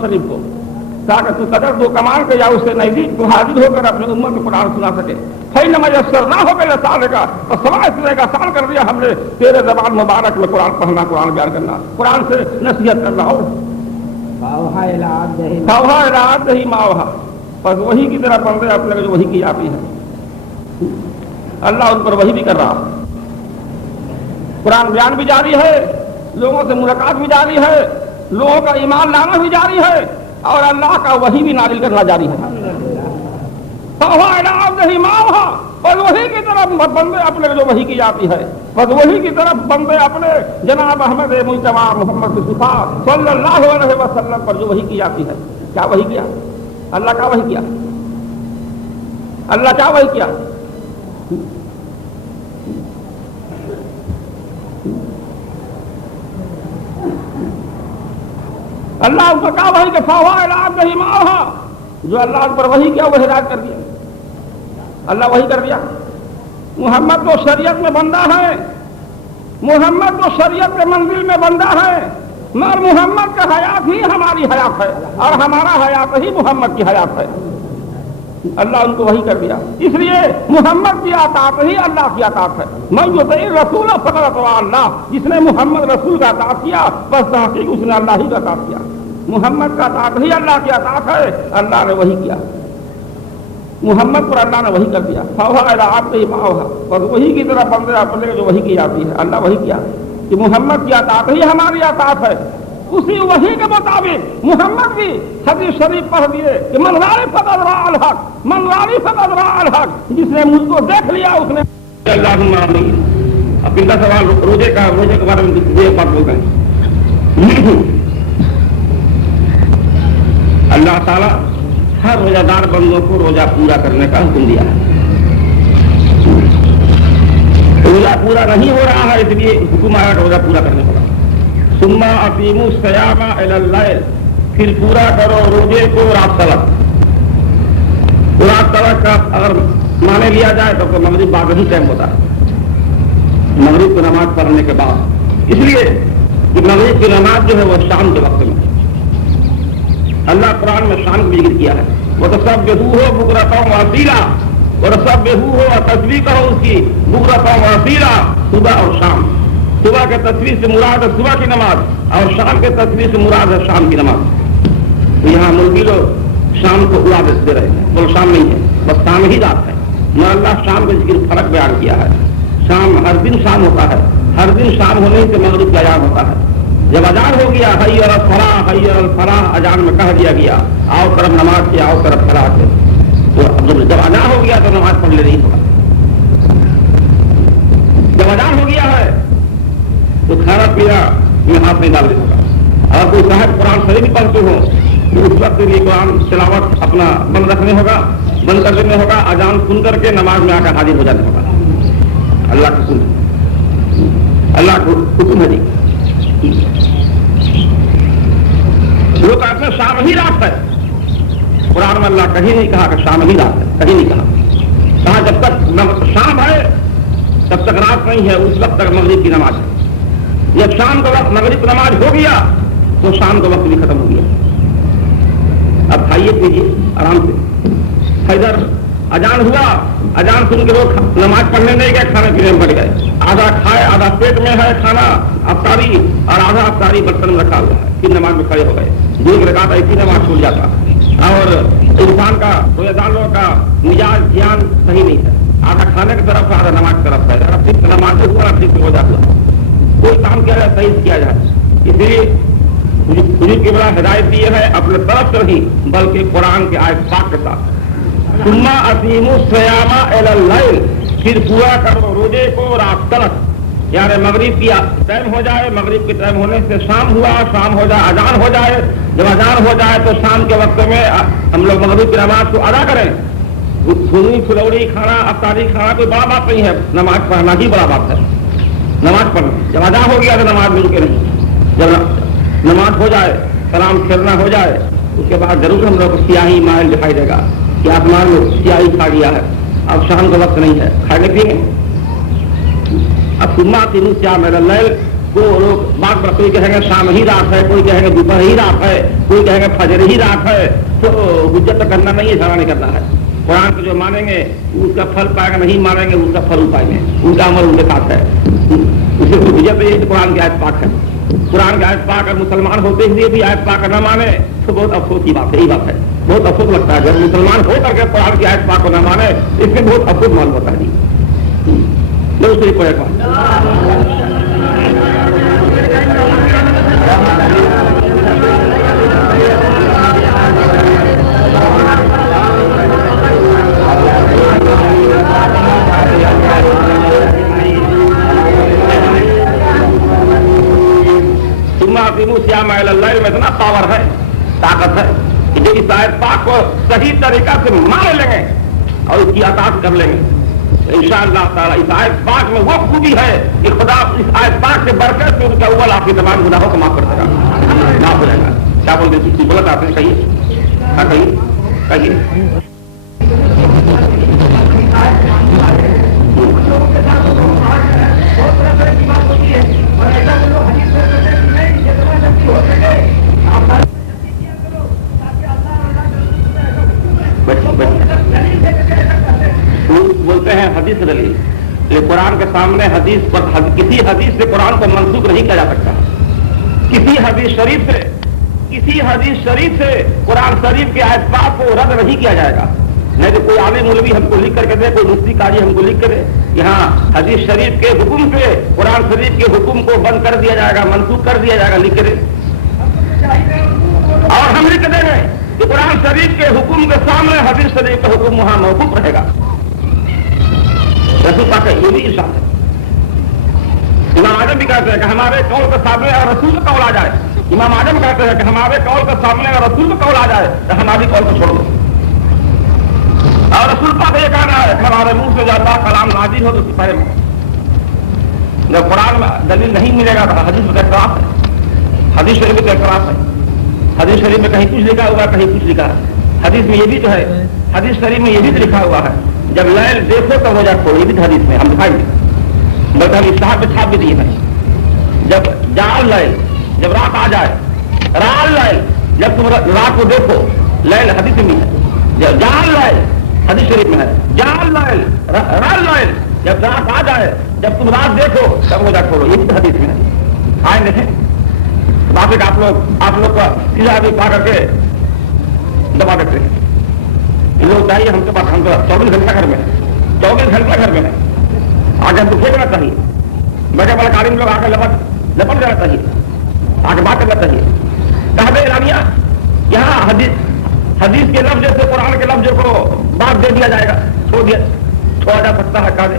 शरीफ को, ताकि तू कदर दो कमाल के या उससे नजदीक तू हाजिर होकर अपने उम्मत को कुरान सुना सके। फै नमयसर ना हो गया साल का तो सवा इतने का साल कर दिया हमने तेरे ज़बान मुबारक में कुरान पढ़ना, कुरान बयान करना, कुरान से नसीहत करना। और ही मावहा, बस वही की तरह बंदे अपने जो वही की जाती है, अल्लाह उन पर वही भी कर रहा है। कुरान बयान भी जारी है, लोगों से मुलाकात भी जारी है, लोगों का ईमान लाना भी जारी है, और अल्लाह का वही भी नाजिल करना जारी है। बस वही की तरफ बंदे अपने जो वही की जाती है, बस वही की तरफ बंदे अपने जनाब अहमद मुज्तबा मोहम्मद मुस्तफा सल्लल्लाहु अलैहि वसल्लम पर जो वही की जाती है। क्या वही किया? अल्लाह का वही किया, अल्लाह क्या वही किया? अल्लाह उसका क्या वही के फावा, जो अल्लाह पर वही किया वह हिदायत कर दिया, अल्लाह वही कर दिया। मोहम्मद तो शरीयत में बंदा है, मोहम्मद तो शरीयत के मंजिल में बंदा है, मगर मोहम्मद का हयात ही हमारी हयात है और हमारा हयात ही मोहम्मद की हयात है। अल्लाह उनको वही कर दिया, इसलिए मोहम्मद की अतात ही अल्लाह की अतात है। मैं जो रसूल फक़द अतवा अल्लाह, जिसने मोहम्मद रसूल का अतात किया बस तहक़ीक़ उसने अल्लाह ही का अतात किया। मोहम्मद का अतात ही अल्लाह की अतात है, अल्लाह ने वही किया, मोहम्मद पर अल्लाह ने वही कर दिया। बस वही की तरह बंदे अपने जो वही की जाती है, अल्लाह वही किया कि मोहम्मद की अतात ही हमारी अतात है। उसी वही के मुताबिक मोहम्मद भी हदीस शरीफ पढ़ दिए कि मन रानी फक़द रअल हक़, मन रानी फक़द रअल हक़, जिसने मुझको देख लिया उसने अल्लाहुम्मा आमीन। अब इनका सवाल रोजे के बारे में एक बात बोलते हैं। अल्लाह ताला हर रोजादार बंदों को रोजा पूरा करने का हुक्म दिया है। रोजा पूरा नहीं हो रहा है, इसलिए हुक्म आया रोजा पूरा करने का। सुम्मा अकीमु सयामा इलल लैल, फिर पूरा करो रोजे को रात तलक। रात तलक का अगर माने लिया जाए तो मगरिब बाद ही टाइम होता है, मगरिब की नमाज पढ़ने के बाद, इसलिए कि मगरिब की नमाज जो है वो शाम के वक्त में। अल्लाह कुरान में शाम का जिक्र किया है, वो तो सब बेहू हो बुकरता वसीला, और सब बेहू हो और तस्वीर कहो उसकी बुकरता वसीला, सुबह और शाम। सुबह के तस्वीर से मुराद है सुबह की नमाज और शाम के तस्वीर से मुराद है शाम की नमाज। तो यहाँ मुल्की लोग शाम को उड़ा देते रहे हैं, बोलो शाम नहीं है, बस शाम ही रात है। मगर अल्लाह शाम का जिक्र फर्क बयान किया है। शाम हर दिन शाम होता है, हर दिन शाम होने से मगरिब का अजान होता है। जब अजान हो गया हय्य अल फलाह, अजान में कह दिया गया आओ तरफ नमाज के, आओ तरफ फलाह के, तो जब अजान हो गया तो नमाज पढ़ ले नहीं होगा। जब अजान हो गया है तो खाना पीना में हाथ नहीं डालने होगा। अगर कोई साहब कुरान शरीफ पढ़ते हो तो उस वक्त लिए कुरान तिलावत अपना बंद रखने होगा, बंद कर देने होगा, अजान सुन करके नमाज में आकर हाजिर हो जाने होगा। अल्लाह का हुक्म, अल्लाह को हुक्म है जी। वो कहते हैं शाम ही रात है, कुरान में अल्लाह कहीं नहीं कहा कि शाम ही रात है, कहीं नहीं कहा। कहा जब तक शाम है तब तक रात नहीं है, उस वक्त तक मगरिब की नमाज है। जब शाम का वक्त मगरिब की नमाज हो गया तो शाम का वक्त भी खत्म हो गया। अब खाइए पीजिए आराम से। इधर अजान हुआ, अजान सुन के लोग नमाज पढ़ने नहीं गए, खाने पीने में बढ़ गए। आधा खाए, आधा पेट में है खाना अफ्तारी, और आधा अफ्तारी बर्तन में रखा हुआ है, फिर नमाज में खड़े हो गए। दो रकात ऐसी नमाज छूट जाता। और इंसान का रोजेदार लोगों का मिजाज ध्यान सही नहीं है, आधा खाने की तरफ, आधा नमाज की तरफ है। ठीक नमाज हुआ, ठीक रोजा हुआ, कोई काम किया जाए सही किया जाए। इसलिए हुजूर की बड़ा हिदायत दी है अपने तरफ से नहीं बल्कि कुरान के आयत पाक के साथ। सुम्मा असीमु सयामा इलल लैल, फिर पूरा करो रोजे को रात तक, यानी मगरिब की टाइम हो जाए, मगरिब के टाइम होने से शाम हुआ, शाम हो जाए, अजान हो जाए। जब अजान हो जाए तो शाम के वक्त में हम लोग मगरिब की नमाज को अदा करें। फुलौड़ी फुलौड़ी खाना, अफ्तारी खाना कोई बड़ा बात नहीं है, नमाज पढ़ना ही बड़ा बात है। नमाज पढ़ना, जब अदा हो गया तो नमाज मिल के नहीं, जब नमाज हो जाए, सलाम फेरना हो जाए, उसके बाद जरूर हम लोग को स्याही माइल दिखाई देगा कि आसमान में स्याही खा गया है। अब शाम का वक्त नहीं है, खाने पिएंगे। अब सुम्मा तीनू क्या मेरा लैल, तो लोग बात पर कोई कहेंगे शाम ही रात है, कोई कहेंगे दोपहर ही रात है, कोई कहेंगे फजर ही रात है, तो हुज्जत तो करना नहीं है, झगड़ा नहीं करना है। कुरान को जो मानेंगे उसका फल पाएगा, नहीं मानेंगे उसका फल पाएंगे, उनका अमल उनके साथ है। उसे हुज्जत ये कुरान की आयत पाक है। कुरान की आयत पाक अगर मुसलमान होते हुए भी आयत पाक न माने तो बहुत अफसोस की बात है। यही बात है, बहुत अफसोस लगता है जब मुसलमान हो करके कुरान की आयत पाक को न माने, इसमें बहुत अफसोस मालूम होता है जी। दूसरी पढ़ेगा में इतना पावर है, ताकत है कि जो इस आयत पाक को सही तरीका से मान लेंगे और उसकी अताअत कर लेंगे तो इंशाअल्लाह ताला इस आयत पाक में वो खूबी है कि खुदा इस आयत पाक से बरकत से उनका अव्वल आपके तमाम गुनाहों को माफ कर देगा, माफ हो जाएगा। क्या बोलते हैं, बोला आपने, कहिए, हाँ कहिए। बोलते हैं हदीस दलील, ये कुरान के सामने हदीस पर किसी हदीस से कुरान को मंसूख नहीं किया जा सकता। किसी हदीस शरीफ से कुरान शरीफ के आयत पाक को रद्द नहीं किया जाएगा। नहीं तो कोई आलिम मौलवी हमको लिख करके दे, कोई मुफ्ती काजी हमको लिख कर दे, यहाँ हदीस शरीफ के हुक्म से कुरान शरीफ के हुक्म को बंद कर दिया जाएगा, मंसूख कर दिया जाएगा, लिख के दे। और हम लिख देंगे कि कुरान शरीफ के हुक्म के सामने हदीस शरीफ का हुक्म वहां मौकूफ रहेगा। रसूल पाक का ये भी इरशाद है। इमाम आजम भी कहते हैं कि हमारे कौल के सामने अगर रसूल का कौल आ जाए, इमाम आजम कहते हैं कि हमारे कौल के सामने अगर रसूल का कौल आ जाए तो हमारी कौल को छोड़ दो। और रसूल पाक ये कहना है हमारे मुंह से जब कलाम नाज़िल हो तो सिपाही में जब कुरान में दलील नहीं मिलेगा तो हदीस में इख्तिलाफ है, हदीस शरीफ में इख्तिलाफ है। हदीस शरीफ में कहीं कुछ लिखा हुआ है, कहीं कुछ लिखा है। हदीस में ये भी तो है, हदीस शरीफ में ये भी लिखा हुआ है जब लैल देखो तो रोजा खोलो, ये भी हदीस में हम दिखाएंगे, बल्कि हम इस्लाह पे छाप भी दिए हैं। जब जाल लैल, जब रात आ जाए, राल लैल, जब तुम रात को देखो, लैल हदीस में है। जब जाल लैल हदीस शरीफ में है, जाल लैल, राल लैल, जब रात आ जाए, जब तुम रात देखो तब रोजा खोलो, ये भी हदीस में है। आए देखें बाकी आप लोग का सीधा भी पा करके दबा देते हैं। लोग चाहिए हमके पास, हम तो 24 घंटा घर में है, 24 घंटा घर में है। आगे हमको फेंकना चाहिए, बड़े बड़े कारीम लोग आकर लपट जाना चाहिए, आगे बात करना चाहिए। कहबे इलानिया यहाँ हदीस के लफ्ज से कुरान के लफ्ज को बात दे दिया जाएगा, छोड़ा जा सकता है। कह दे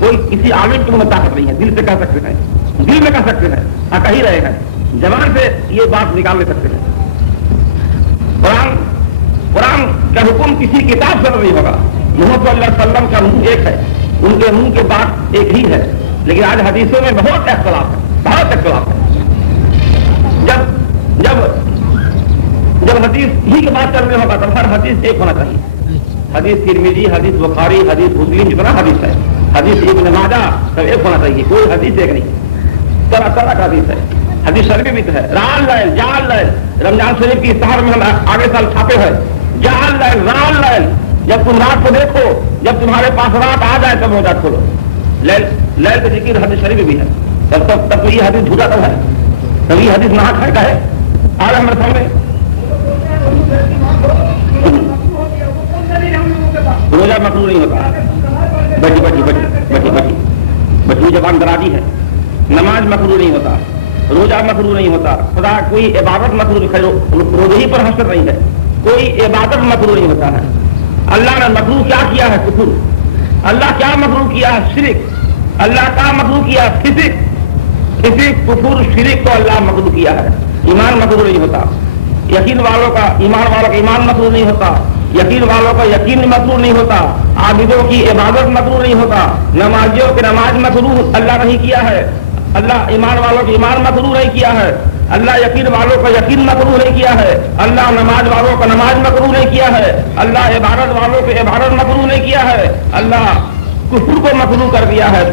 कोई किसी आलिम की में ताकत नहीं है, दिल से कह सकते हैं, दिल में कह सकते हैं, हाँ कह ही रहे हैं, जबान से ये बात निकाल ले सकते हैं। कुरान का हुक्म किसी किताब से नहीं होगा। मोहम्मद सल्लल्लाहु अलैहि वसल्लम का मुंह एक है, उनके मुंह के बात एक ही है, लेकिन आज हदीसों में बहुत इख्तिलाफ है, बहुत इख्तिलाफ है। जब हदीस ही की बात करने होगा तो हर हदीस एक होना चाहिए। हदीस तिरमिजी, हदीस बुखारी, हदीस मुस्लिम, जितना हदीस है, हदीस इब्न माजा सब एक होना चाहिए, कोई हदीस एक नहीं। तरह तरह का हदीस है, हदीस शरीफ भी तो है। राल लैल, जाल लैल, रमजान शरीफ की इफ्तार में हम आगे साल छापे हैं। जाल लैल, राल लैल, जब तुम रात को देखो, जब तुम्हारे पास रात आ जाए तब रोजा खोलो। लैल लैल का जिक्र हदीस शरीफ भी है। तब तो ये हदीस झूठा तो है, तब ये हदीस नहा खाए का है। आज हमारे सामने रोजा मकरूह नहीं होता। बची जबान दराजी है। नमाज मकरूह नहीं होता, रोजा मकरूह नहीं होता, खुदा कोई इबादत मकरूह, रोजे ही पर हसर नहीं है, कोई इबादत मकरूह नहीं होता है। अल्लाह ने मकरूह क्या किया है? कुफर। अल्लाह क्या मकरूह किया है? शिरक। अल्लाह क्या मकरूह किया है? फिसिक। कुफर शिरक को अल्लाह मकरूह किया है। ईमान मकरूह नहीं होता। यकीन वालों का ईमान मकरूह नहीं होता, यकीन वालों का यकीन मकरूह नहीं होता, आबिदों की इबादत मकरूह नहीं होता, नमाजियों की नमाज मकरूह अल्लाह नहीं किया है। अल्लाह ईमान वालों की ईमान मकरूह नहीं किया है। अल्लाह यकीन वालों का यकीन मकरूह नहीं किया है। अल्लाह नमाज वालों का नमाज मकरूह नहीं किया है। अल्लाह इबादत वालों की इबादत मकरूह नहीं किया है। अल्लाह कुफ्र को मकरूह कर दिया है,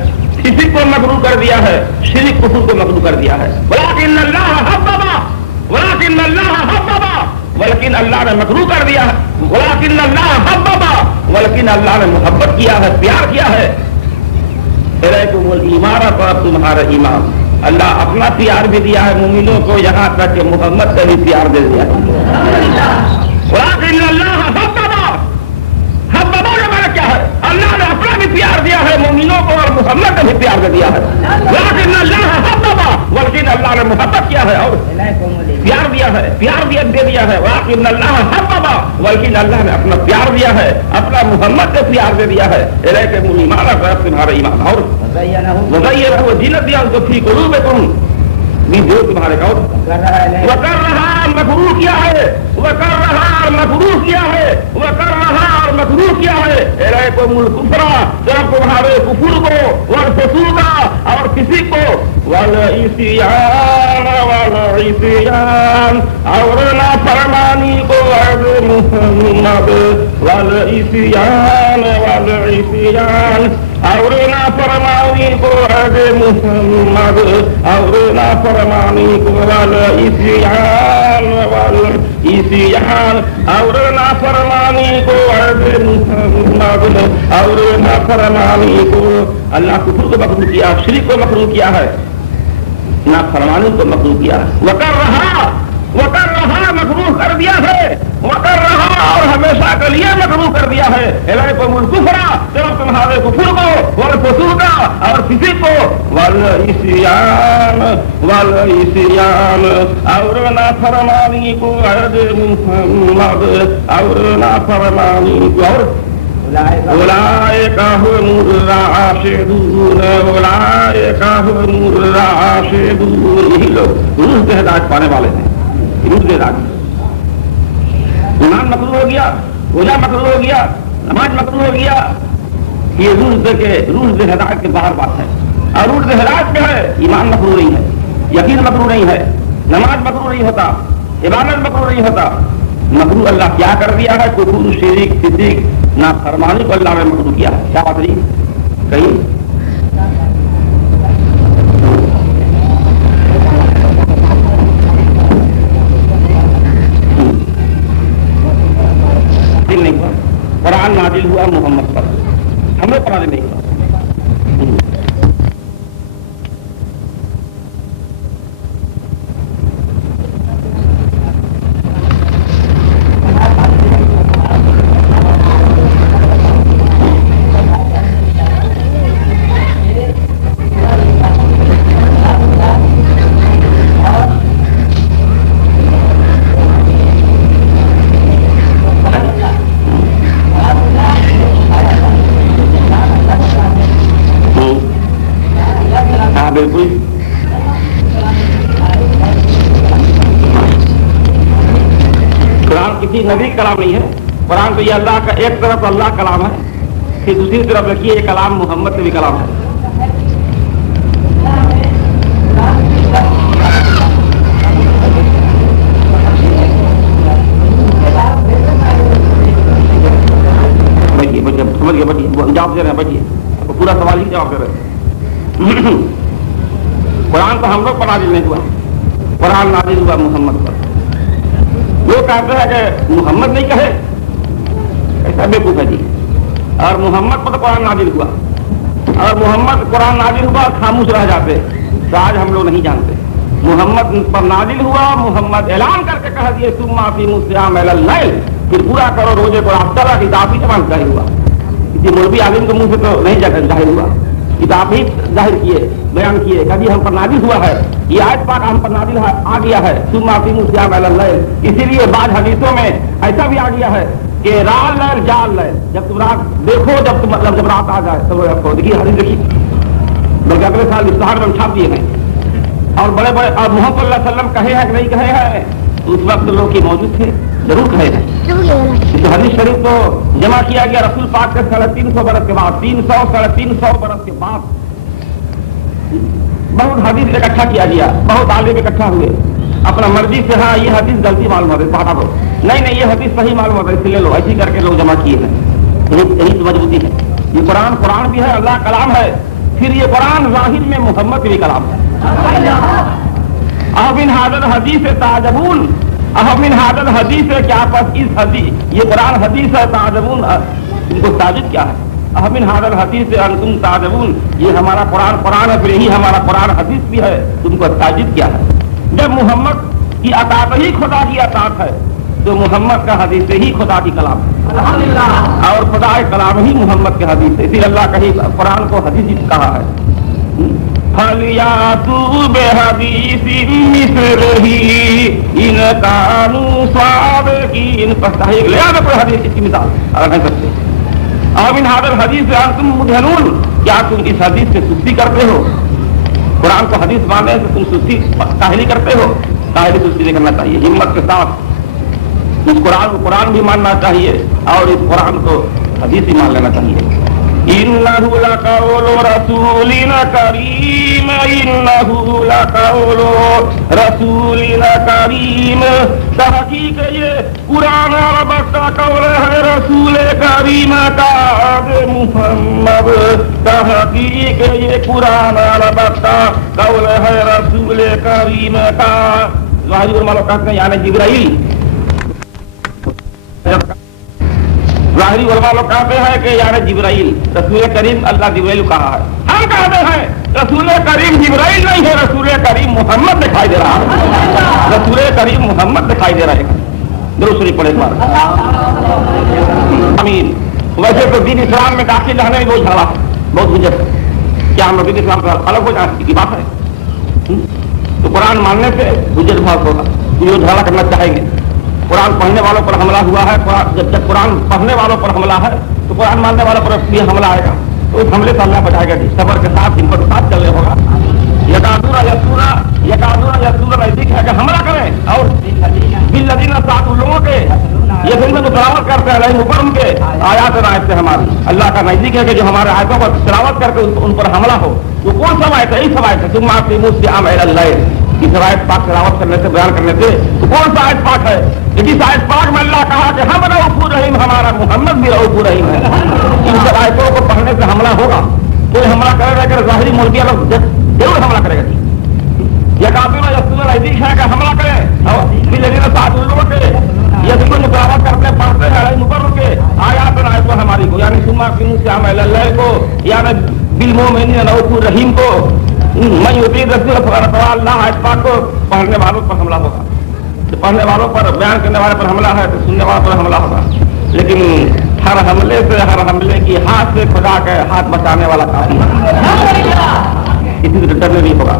किसी को मकरूह कर दिया है, शिरक कुफर को मकरूह कर दिया है। वलाकिन अल्लाह हब्बबा, वलाकिन अल्लाह हब्बबा, वलाकिन अल्लाह ने मकरूह कर दिया है। वलाकिन अल्लाह हब्बबा, वलाकिन अल्लाह ने मोहब्बत किया है, प्यार किया है। इलैकुमुल ईमान पर तुम्हारा ईमान, अल्लाह अपना प्यार भी दिया है मुमिनों को, यहाँ तक कि मोहम्मद का भी प्यार दे दिया है। वलाकिन अल्लाह हब्बबा, हब्बबा का माना क्या है? अल्लाह ने अपना भी प्यार दिया है मुमिनों को और मोहम्मद का भी प्यार दे दिया है। वलाकिन अल्लाह हब्बबा, वलाकिन अल्लाह ने मोहब्बत किया है और प्यार दिया है, प्यार दिया दे दिया है। वलाकिन अल्लाह हब्बबा, वलाकिन अल्लाह ने अपना प्यार दिया है, अपना मोहम्मद से प्यार दे दिया है। इलैकुमुल ईमान पर तुम्हारा ईमान, और वज़य्यनहु जीनत दिया उनको फी कुलूबिकुम, भी जो तुम्हारे का वकर रहा मकरूह किया है, वकर रहा मकरूह किया है, वकर रहा और मकरूह किया है। इलैकुमुल कुफ्रा, जब तुम्हारे कुफर को, वल फसूका और किसी को, वल इस्यान और नाफरमानी को, मुहम्मद वल इस्यान और नाफरमानी को, मुहम्मद और नाफरमानी को, वल इस्यान और नाफरमानी को, मुहम्मद और नाफरमानी को। अल्लाह कुफर को मकरूह किया, शिरक को मकरूह किया है, नाफरमानी को मकरूह किया है। वकर रहा मकरूह कर दिया है, वकर रहा और हमेशा के लिए मकरूह कर दिया है। इलैकुमुल कुफ्रा, जब तुम्हारे कुफर को, वल फसूका और किसी को, वल इस्यान और नाफरमानी को, मुहम्मद और नाफरमानी को। और उलाइका हुमुर राशिदून, उलाइका हुमुर राशिदून, यही लोग रूह से हिदायत पाने वाले हैं। रूह से हिदायत, ईमान मकरूह हो गया, रोजा मकरूह हो गया, नमाज मकरूह हो गया, ये रूह से हिदायत के बाहर बात है। और रूह से हिदायत क्या है? ईमान मकरूह नहीं है, यकीन मकरूह नहीं है, नमाज मकरूह नहीं होता, इबादत मकरूह नहीं होता। मकरूह अल्लाह क्या कर दिया है? कुफर, शिरक, सिद्दीक, नाफरमानी को अल्लाह ने मकरूह किया है। क्या बात रही कहीं? नहीं हुआ, कुरान नाजिल हुआ मोहम्मद पर, हमें कुरान नहीं हुआ। बिल्कुल कुरान किसी नबी कलाम नहीं है। कुरान तो ये अल्लाह का, एक तरफ अल्लाह कलाम है, फिर दूसरी तरफ रखिए ये कलाम मोहम्मद से भी कलाम है। समझ गए, बचिए, जवाब दे रहे हैं, बचिए, तो पूरा सवाल ही जवाब दे रहे हैं। कुरान तो हम लोग पर नाजिल नहीं हुआ, कुरान नाजिल हुआ मोहम्मद पर। लोग कहते हैं कि मोहम्मद नहीं कहे, ऐसा बेवकूफ है जी। और मोहम्मद पर तो कुरान नाजिल हुआ, और मोहम्मद कुरान नाजिल हुआ और खामोश रह जाते, तो आज हम लोग नहीं जानते। मोहम्मद पर नाजिल हुआ, मोहम्मद ऐलान करके कह दिए तुम माफी मुस्याम लैल, फिर पूरा करो रोजे को, आप की दाफी जबान जाहिर हुआ। किसी मौलवी आलिम के मुंह से तो नहीं जाहिर हुआ, किताब ही जाहिर किए, बयान किए, कभी हम पर नाजिल हुआ है, ये आयत पाक हम पर नाजिल आ गया है, तुम माफी मुस्याम लैल। इसीलिए बाद हदीसों में ऐसा भी आ गया है कि राल लैल जाल लैल, जब तुम रात देखो, जब तुम मतलब जब रात आ जाए तो देखिए हदीस देखिए, बल्कि अगले साल इफ्तार में छाप दिए हैं। और बड़े बड़े और मोहम्मद सल्लल्लाहु अलैहि वसल्लम कहे हैं कि नहीं कहे हैं, उस वक्त लोग की मौजूद थे, जरूर कहे हैं। तो हदीस शरीफ को जमा किया गया रसूल पाक के 350 बरस के बाद, 300-350 बरस के बाद बहुत हदीस इकट्ठा किया गया, बहुत आलिम इकट्ठा हुए अपना मर्जी से, हाँ ये हदीस गलती मालूम होती पढ़ा दो, नहीं ये हदीस सही मालूम होता है इसलिए लो, ऐसी करके लोग जमा किए हैं। यही तो मजबूती है। ये कुरान भी है, अल्लाह कलाम है, پھر یہ قرآن ظاہر میں محمد کے بھی کلام ہے. اَفَمِنْ هَذَا الْحَدِيثِ تَعْجَبُونَ اَفَمِنْ هَذَا الْحَدِيثِ کیا پس اس حدیث یہ قرآن حدیث ہے تعجبون تم کو تعجب کیا ہے. اَفَمِنْ هَذَا الْحَدِيثِ أَنْتُمْ تَعْجَبُونَ یہ ہمارا قرآن ہے پھر یہی ہمارا قرآن حدیث بھی ہے تم کو تعجب کیا ہے. جب محمد کی اطاعت ہی خدا کی اطاعت ہے تو محمد کا حدیث ہی خدا کی کلام ہے اور خدا کے کلام ہی محمد کے حدیث ہے. اسی لیے اللہ کہیں قرآن کو حدیث کہا ہے. فَلْيَأْتُوا بِحَدِيثٍ مِثْلِهِ إِنْ كَانُوا صَادِقِينَ فَاسْتَحِقُوا لے آنا کوئی حدیث کی مثال اگر نہیں سکتے. اَوْمِنْ هَذَا الْحَدِيثِ أَنْتُمْ مُدْهِنُونَ کیا تم اس حدیث سے سستی کرتے ہو. قرآن کو حدیث ماننے سے تم سستی کاہلی کرتے ہو. کاہلی سستی نہیں کرنا چاہیے. ہمت کے ساتھ اس قرآن کو قرآن بھی ماننا چاہیے اور اس قرآن کو حدیث بھی مان لینا چاہیے. إِنَّهُ لَقَوْلُ رَسُولٍ كَرِيمٍ إِنَّهُ لَقَوْلُ رَسُولٍ كَرِيمٍ تحقیق یہ قرآن البتہ قول ہے رسول کریم کا محمد. تحقیق یہ قرآن البتہ قول ہے رسول کریم کا. ظاہری علماء لوگ کہتے ہیں یعنی جبرائیل. ظاہری علماء لوگ کہتے ہیں کہ یعنی جبرائیل. رسول کریم اللہ جبرائیل کہا ہے. ہم کہتے ہیں رسول کریم جبرائیل نہیں ہے رسول کریم محمد دکھائی دے رہا ہے. رسول کریم محمد دکھائی دے رہے ہیں. درود شریف پڑھے بار امین. ویسے تو دین اسلام میں داخل رہنے میں بہت جھگڑا ہے بہت حجت ہے. کیا ہم دین اسلام سے الگ ہو جائیں کی بات ہے. تو قرآن ماننے سے حجت بہت ہوگا. جو جھگڑا کرنا چاہیں گے قرآن پڑھنے والوں پر حملہ ہوا ہے. جب قرآن پڑھنے والوں پر حملہ ہے تو قرآن ماننے والوں پر بھی حملہ آئے گا. تو اس حملے سے اللہ بچائے گا. صبر کے ساتھ ہمت کے ساتھ چلنے ہوگا. یقادورا نزدیک ہے کہ حملہ کریں اور بالذین ساتھ ان لوگوں کے یہ دن میں تلاوت کرتے ہیں اوپر ان کے آیات آیت سے ہماری اللہ کا نزدیک ہے کہ جو ہمارے آیتوں پر تلاوت کر کے ان پر حملہ ہو. وہ کون سا آیت ہے؟ یہی سب آیت ہے. تم آپ مسلم اللہ اس آیت پاک تلاوت کرنے سے بیان کرنے سے تو کون سا آیت پاک ہے؟ جس آیت پاک میں اللہ کہا کہ ہم رؤوف رحیم ہمارا محمد بھی رؤوف رحیم ہے. ان سب آیتوں کو پڑھنے سے حملہ ہوگا. کوئی حملہ کرے گا کہ ظاہری ملکیہ لوگ ضرور حملہ کرے گا. یہ کافر نزدیک ہے کہ حملہ کرے اور بالذین ساتھ ان لوگوں کے یہ بالکل مقابلت کرتے پڑھتے ہیں مقرر کے آیات آیتوں ہماری کو یعنی سما کی سیام اللہ کو یعنی بالمؤمنین رؤوف رحیم کو میں یطیع رسول اللہ آیت پاک کو پڑھنے والوں پر حملہ ہوگا. پڑھنے والوں پر بیان کرنے والے پر حملہ ہے تو سننے والوں پر حملہ ہوگا. لیکن ہر حملے سے ہر حملے کی ہاتھ سے خدا کے ہاتھ بچانے والا کافی ہے. کسی سے ڈرنے نہیں ہوگا.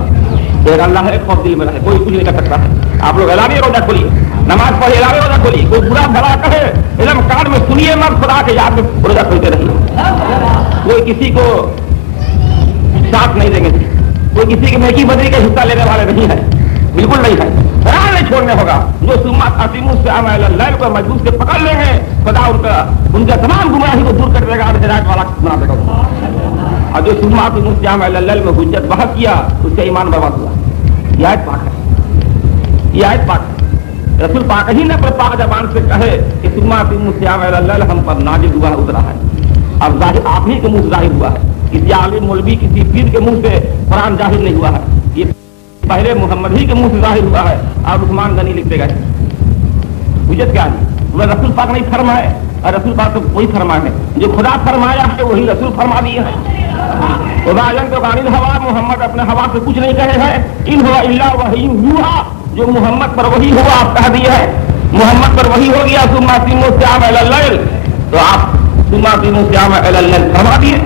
ایک اللہ ہے ایک خوف دل میں رہے کوئی کچھ نہیں کر سکتا ہے. آپ لوگ اعلانیہ روزہ کھولیے نماز پڑھیے اعلانیہ روزہ کھولیے. کوئی برا بھلا کہے علم کار میں سنیے مت خدا کے یاد میں روزہ کھولتے رہیے. کوئی کسی کو ساتھ نہیں دیں گے. کوئی کسی کی نیکی بدری کا حصہ لینے والے نہیں ہے. بالکل نہیں ہے. قرآن نہیں چھوڑنے ہوگا. جو سمت عظیم سے عمل اللہ کو مجبور سے پکڑ لیں گے خدا ان کا تمام گمراہی کو دور کر دے گا اور ہدایت والا بنا دے گا. اور جو سمت سے عمل اللہ میں حجت بحث کیا اس کا ایمان برباد ہوا. یہ آیت پاک ہے. یہ آیت پاک ہے. رسول پاک ہی نے اپنے پاک زبان سے کہے کہ سمت سے عمل اللہ ہم پر نازل ہوا اترا ہے. اب ظاہر آپ ہی کے منہ سے ظاہر ہوا ہے. کسی عالم مولوی کسی پیر کے منہ سے قرآن ظاہر نہیں ہوا ہے. یہ پہلے محمد ہی کے منہ سے ظاہر ہوا ہے. اور عثمان غنی لکھتے گئے. حجت کیا ہے؟ رسول پاک نہیں فرمائے اور رسول پاک تو وہی فرمائے ہے جو خدا فرمایا ہے وہی رسول فرما دیے ہیں. تو قانون ہوا محمد اپنے ہوا سے کچھ نہیں کہے ہیں. ان ہوا اللہ وحی ہوا جو محمد پر وہی ہوا آپ کہہ دیے ہے. محمد پر وہی ہو گیا ثم سیام اللیل تو آپ ثم سیام اللیل فرما دیے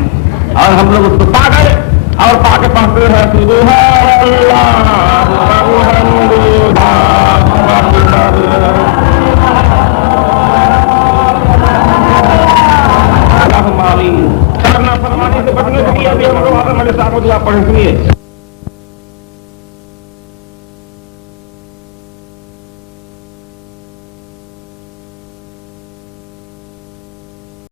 اور ہم لوگ اس کو پا گئے اور پا کے پڑھتے ہیں سبحان اللہ